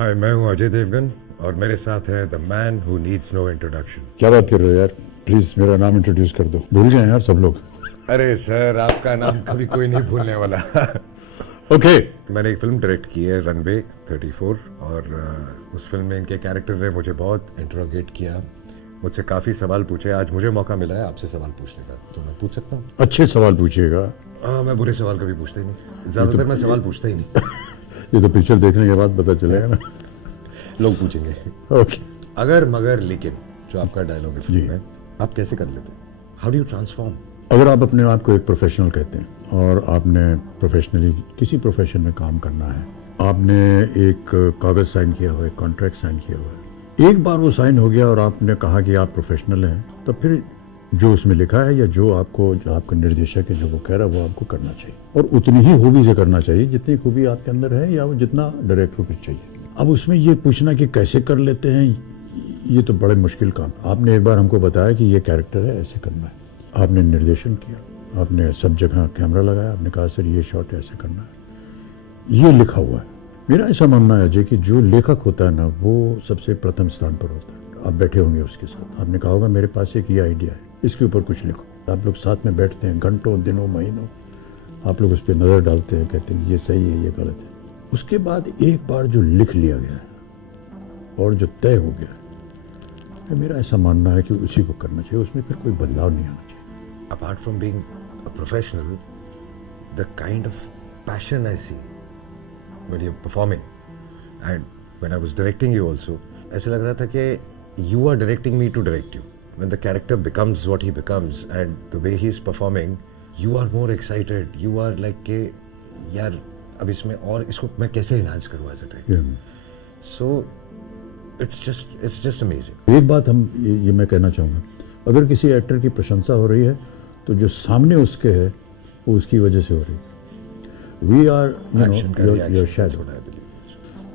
हाय, मैं हूँ अजय देवगन और मेरे साथ है the man who needs no introduction. क्या बात कर रहे हो यार? प्लीज मेरा नाम इंट्रोड्यूस कर दो। भूल गए यार सब लोग। अरे सर, आपका नाम कभी कोई नहीं भूलने वाला। ओके। मैंने एक फिल्म डायरेक्ट की है, रनवे 34, और उस फिल्म में इनके कैरेक्टर ने मुझे बहुत इंट्रोगेट किया, मुझसे काफ़ी सवाल पूछे। आज मुझे मौका मिला है आपसे सवाल पूछने का, तो मैं पूछ सकता हूँ? अच्छे सवाल पूछिएगा। मैं बुरे सवाल कभी पूछता ही नहीं, ज़्यादातर मैं सवाल पूछता ही नहीं। ये तो पिक्चर देखने के बाद पता चलेगा ना। लोग पूछेंगे। ओके। अगर मगर लेकिन जो आपका डायलॉग है फिल्म में, आप कैसे कर लेते? How do you transform? अगर आप अपने आप को एक प्रोफेशनल कहते हैं और आपने प्रोफेशनली किसी प्रोफेशन में काम करना है, आपने एक कागज साइन किया हुआ है, एक कॉन्ट्रैक्ट साइन किया हुआ है, एक बार वो साइन हो गया और आपने कहा कि आप प्रोफेशनल हैं, तो फिर जो उसमें लिखा है या जो आपका निर्देशक है जो वो कह रहा है वो आपको करना चाहिए, और उतनी ही खूबी से करना चाहिए जितनी खूबी आपके अंदर है या वो जितना डायरेक्टर को चाहिए। अब उसमें ये पूछना कि कैसे कर लेते हैं, ये तो बड़े मुश्किल काम। आपने एक बार हमको बताया कि ये कैरेक्टर है, ऐसे करना है, आपने निर्देशन किया, आपने सब जगह कैमरा लगाया, आपने कहा सर ये शॉट ऐसे करना है, ये लिखा हुआ है। मेरा ऐसा मानना है अजय कि जो लेखक होता है ना वो सबसे प्रथम स्थान पर होता है। आप बैठे होंगे उसके साथ, आपने कहा होगा मेरे पास एक ये आइडिया है, इसके ऊपर कुछ लिखो। आप लोग साथ में बैठते हैं घंटों दिनों महीनों, आप लोग उस पर नज़र डालते हैं, कहते हैं ये सही है ये गलत है। उसके बाद एक बार जो लिख लिया गया है और जो तय हो गया है, मेरा ऐसा मानना है कि उसी को करना चाहिए, उसमें फिर कोई बदलाव नहीं आना चाहिए। Apart from being a professional, the kind of passion I see when you're performing, and when I was directing you also, ऐसे लग रहा था कि you are directing me to direct you. When the character becomes what he becomes and the way he is performing, you are more excited. You are like कि यार अब इसमें और इसको मैं कैसे इनहांस करूँ as a director. So it's just amazing. एक बात ये मैं कहना चाहूँगा, अगर किसी एक्टर की प्रशंसा हो रही है तो जो सामने उसके है वो उसकी वजह से हो रही है। We are your shadow.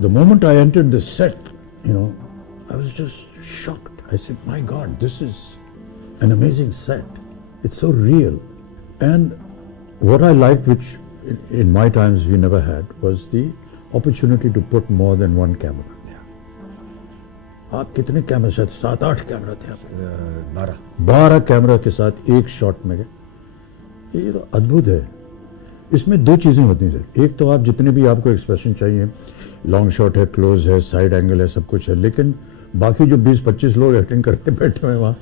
The moment I entered the set, I was just shocked. I said my God, this is an amazing set, it's so real. And what I liked, which in my times we never had, was the opportunity to put more than one camera. आप कितने कैमरे साथ? 7-8 camera थे आपके? 12 camera के साथ एक shot में गए। ये तो अद्भुत है। इसमें दो चीज़ें होती हैं सर। एक तो आप जितने भी आपको एक्सप्रेशन चाहिए, लॉन्ग शॉट है, क्लोज है, साइड एंगल है, सब कुछ है, लेकिन बाकी जो 20-25 लोग एक्टिंग करके बैठे हुए वहाँ,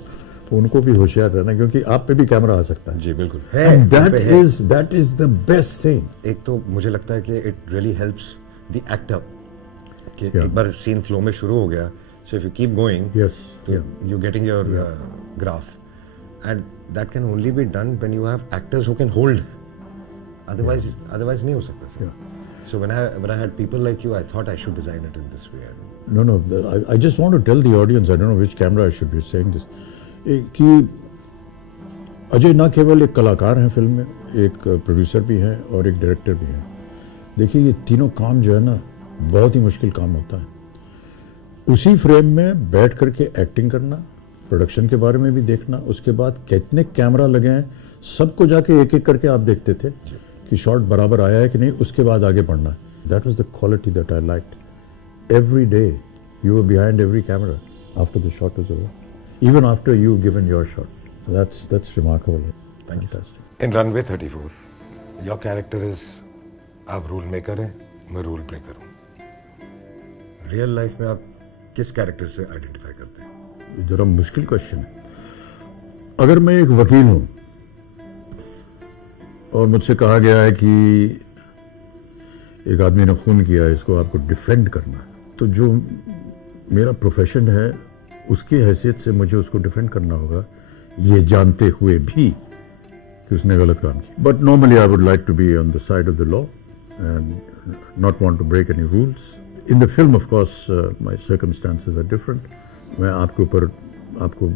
उनको भी होशियार रहना, क्योंकि आप पे भी कैमरा आ सकता है। जी बिल्कुल। And that is the best thing. एक तो मुझे लगता है कि it really helps the actor कि एक बार सीन फ्लो में शुरू हो गया, so if you keep going, Yes, you're getting your graph, and that can only be done when you have actors who can hold. Otherwise नहीं हो सकता sir. So when I had people like you, I thought I should design it in this way. No, I just want to tell the audience, I don't know which camera I should be saying this, कि अजय ना केवल एक कलाकार हैं film में, एक producer भी हैं और एक डायरेक्टर भी हैं। देखिए ये तीनों काम जो है ना बहुत ही मुश्किल काम होता है। उसी फ्रेम में बैठ करके एक्टिंग करना, प्रोडक्शन के बारे में भी देखना, उसके बाद कितने कैमरा लगे हैं सबको जाके एक एक करके आप देखते थे कि शॉट बराबर आया है कि नहीं, उसके बाद आगे बढ़ना। That was the quality that I liked. Every day you were behind every camera after the shot was over, even after you've given your shot. So that's remarkable. Fantastic. In Runway 34, your character is, आप rule maker हैं, मैं rule breaker हूँ। Real life में आप किस character से identify करते हैं? ये जरा मुश्किल क्वेश्चन है। अगर मैं एक वकील हूँ और मुझसे कहा गया है कि एक आदमी ने खून किया है, इसको आपको डिफेंड करना है, तो जो मेरा प्रोफेशन है उसकी हैसियत से मुझे उसको डिफेंड करना होगा, ये जानते हुए भी कि उसने गलत काम किया। But normally I would like to be on the side of the law and not want to break any rules. In the film of course my circumstances are different. मैं आपके ऊपर आपको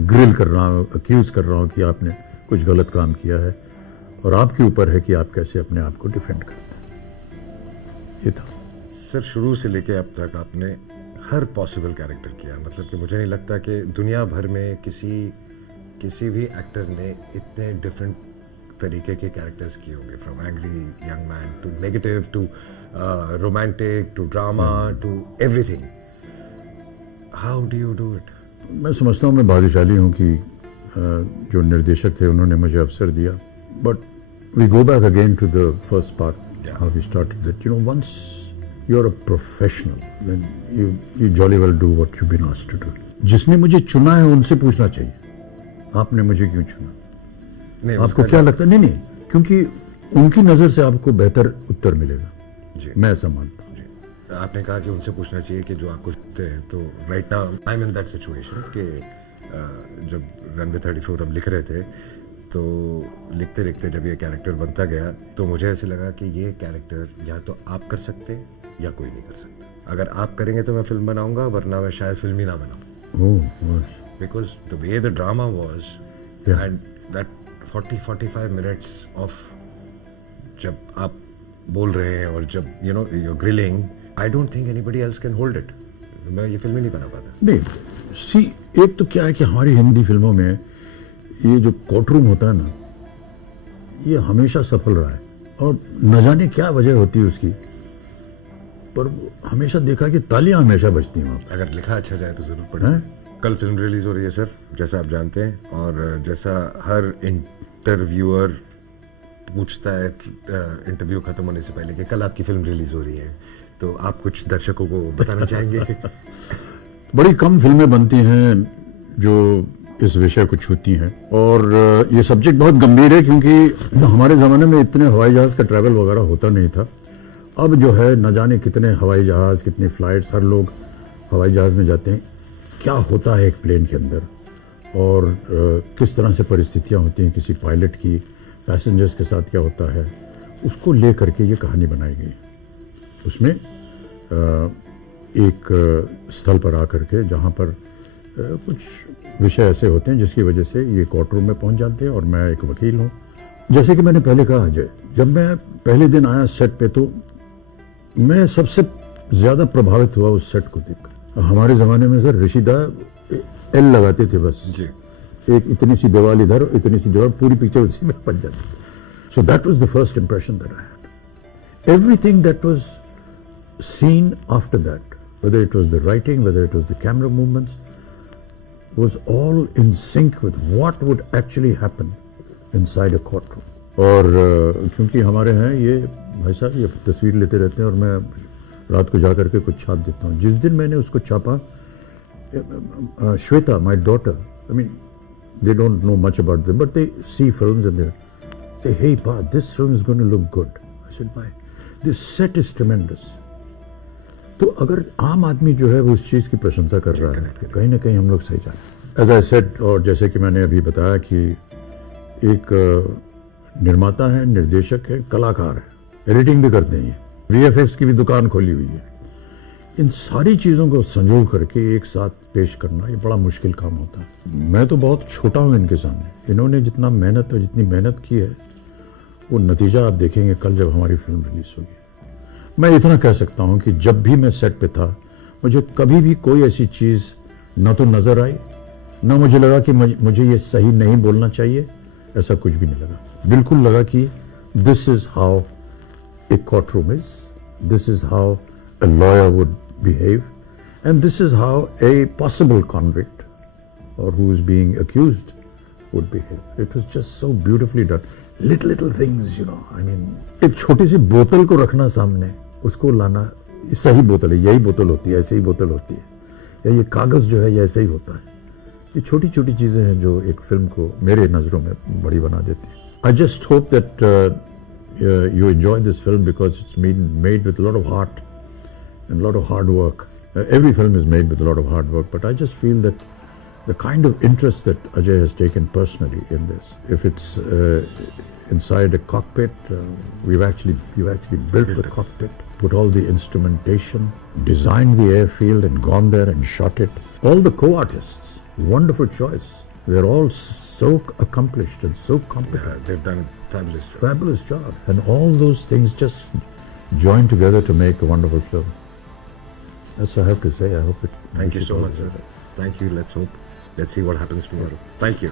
ग्रिल कर रहा हूँ, अक्यूज कर रहा हूँ कि आपने कुछ गलत काम किया है, और आपके ऊपर है कि आप कैसे अपने आप को डिफेंड करते हैं। ये था सर। शुरू से लेके अब तक आपने हर पॉसिबल कैरेक्टर किया, मतलब कि मुझे नहीं लगता कि दुनिया भर में किसी भी एक्टर ने इतने डिफरेंट तरीके के कैरेक्टर्स किए होंगे, from angry young man to negative to romantic to drama to everything. How do you do it? मैं समझता हूँ मैं भाग्यशाली हूँ कि जो निर्देशक थे उन्होंने मुझे अवसर दिया. But we go back again to the first part, how we started that. You know, once you are a professional then you jolly well do what you been asked to do. जिसने मुझे चुना है उनसे पूछना चाहिए, आपने मुझे क्यों चुना, नहीं, आपको क्या लगता है. नहीं नहीं, क्योंकि उनकी नजर से आपको बेहतर उत्तर मिलेगा. जी. मैं ऐसा मानता हूँ. जी. आपने कहा कि उनसे पूछना चाहिए कि जो आपको देखते हैं. तो right now I am in that situation कि जब रनवे 34 हम लिख रहे थे तो लिखते लिखते जब ये कैरेक्टर बनता गया तो मुझे ऐसे लगा कि ये कैरेक्टर या तो आप कर सकते या कोई नहीं कर सकता. अगर आप करेंगे तो मैं फिल्म बनाऊंगा, वरना मैं शायद फिल्म ही ना बनाऊं. Because the way the drama was, Yeah. and that 40-45 minutes of जब आप बोल रहे हैं और जब you know you're grilling, I don't think anybody else can hold it. मैं ये फिल्म ही नहीं बना पाता. नहीं, सी, एक तो क्या है कि हमारी हिंदी फिल्मों में ये जो कोर्टरूम होता है ना, ये हमेशा सफल रहा है. और न जाने क्या वजह होती है उसकी, पर हमेशा देखा कि तालियां हमेशा बजती हैं वहाँ पे. अगर लिखा अच्छा जाए तो जरूर पढ़ें. हैं? कल फिल्म रिलीज हो रही है सर, जैसा आप जानते हैं, और जैसा हर इंटरव्यूअर पूछता है इंटरव्यू खत्म होने से पहले कि कल आपकी फिल्म रिलीज हो रही है, तो आप कुछ दर्शकों को बताना चाहेंगे? बड़ी कम फिल्में बनती हैं जो इस विषय को छूती हैं, और ये सब्जेक्ट बहुत गंभीर है, क्योंकि हमारे ज़माने में इतने हवाई जहाज़ का ट्रैवल वगैरह होता नहीं था. अब जो है न जाने कितने हवाई जहाज़, कितने फ्लाइट्स, हर लोग हवाई जहाज़ में जाते हैं. क्या होता है एक प्लेन के अंदर, और किस तरह से परिस्थितियाँ होती हैं किसी पायलट की, पैसेंजर्स के साथ क्या होता है, उसको ले करके ये कहानी बनाई गई. उसमें एक स्थल पर आकर के जहाँ पर कुछ विषय ऐसे होते हैं जिसकी वजह से ये कोर्ट रूम में पहुँच जाते हैं, और मैं एक वकील हूँ. जैसे कि मैंने पहले कहा अजय, जब मैं पहले दिन आया सेट पे तो मैं सबसे ज़्यादा प्रभावित हुआ उस सेट को देखकर. हमारे ज़माने में सर ऋषिदा एल लगाते थे बस. जी. एक इतनी सी दीवार इधर, इतनी सी दीवार, पूरी पिक्चर उसी में बन जाती. So that was the first impression that I had. Everything that was seen after that, whether it was the writing, whether it was the camera movements, was all in sync with what would actually happen inside a courtroom. और क्योंकि हमारे हैं ये भाई साहब, ये तस्वीर लेते रहते हैं और मैं रात को जा करके कुछ छाप देता हूँ. जिस दिन मैंने उसको छापा, Shweta, my daughter, I mean, they don't know much about them, but they see films and they say, hey Pa, this film is going to look good. I said, why? This set is tremendous. तो अगर आम आदमी जो है वो उस चीज़ की प्रशंसा कर रहा है, कहीं ना कहीं हम लोग सही जा रहे हैं. एज आई सेड, और जैसे कि मैंने अभी बताया कि एक निर्माता है, निर्देशक है, कलाकार है, एडिटिंग भी करते हैं, वीएफएक्स की भी दुकान खोली हुई है. इन सारी चीज़ों को संजो करके एक साथ पेश करना ये बड़ा मुश्किल काम होता है. मैं तो बहुत छोटा हूँ इनके सामने. इन्होंने जितना मेहनत और जितनी मेहनत की है वो नतीजा आप देखेंगे कल जब हमारी फिल्म रिलीज होगी. मैं इतना कह सकता हूं कि जब भी मैं सेट पे था, मुझे कभी भी कोई ऐसी चीज़ ना तो नज़र आई, ना मुझे लगा कि मुझे ये सही नहीं बोलना चाहिए. ऐसा कुछ भी नहीं लगा. बिल्कुल लगा कि this is how a court room is, this is how a lawyer would behave, and this is how a possible convict और who is being accused would behave. It was just so beautifully done. Little things, you know, I mean, एक छोटी सी बोतल को रखना सामने, उसको लाना, सही बोतल है, यही बोतल होती है, ऐसे ही बोतल होती है, या ये कागज़ जो है ये ऐसे ही होता है. ये छोटी छोटी चीज़ें हैं जो एक फिल्म को मेरे नज़रों में बड़ी बना देती है. I just hope that you enjoy this film because it's made with lot of heart and lot of hard work. Every film is made with lot of hard work, but I just feel that the kind of interest that Ajay has taken personally in this, if it's inside a cockpit, we've actually built the cockpit, put all the instrumentation, designed the airfield and gone there and shot it. All the co-artists, wonderful choice. They're all so accomplished and so competent. Yeah, they've done a fabulous job. Fabulous job. And all those things just join together to make a wonderful film. That's what I have to say. I hope it. Thank you so much, sir. Thank you. Let's hope. Let's see what happens tomorrow. Thank you.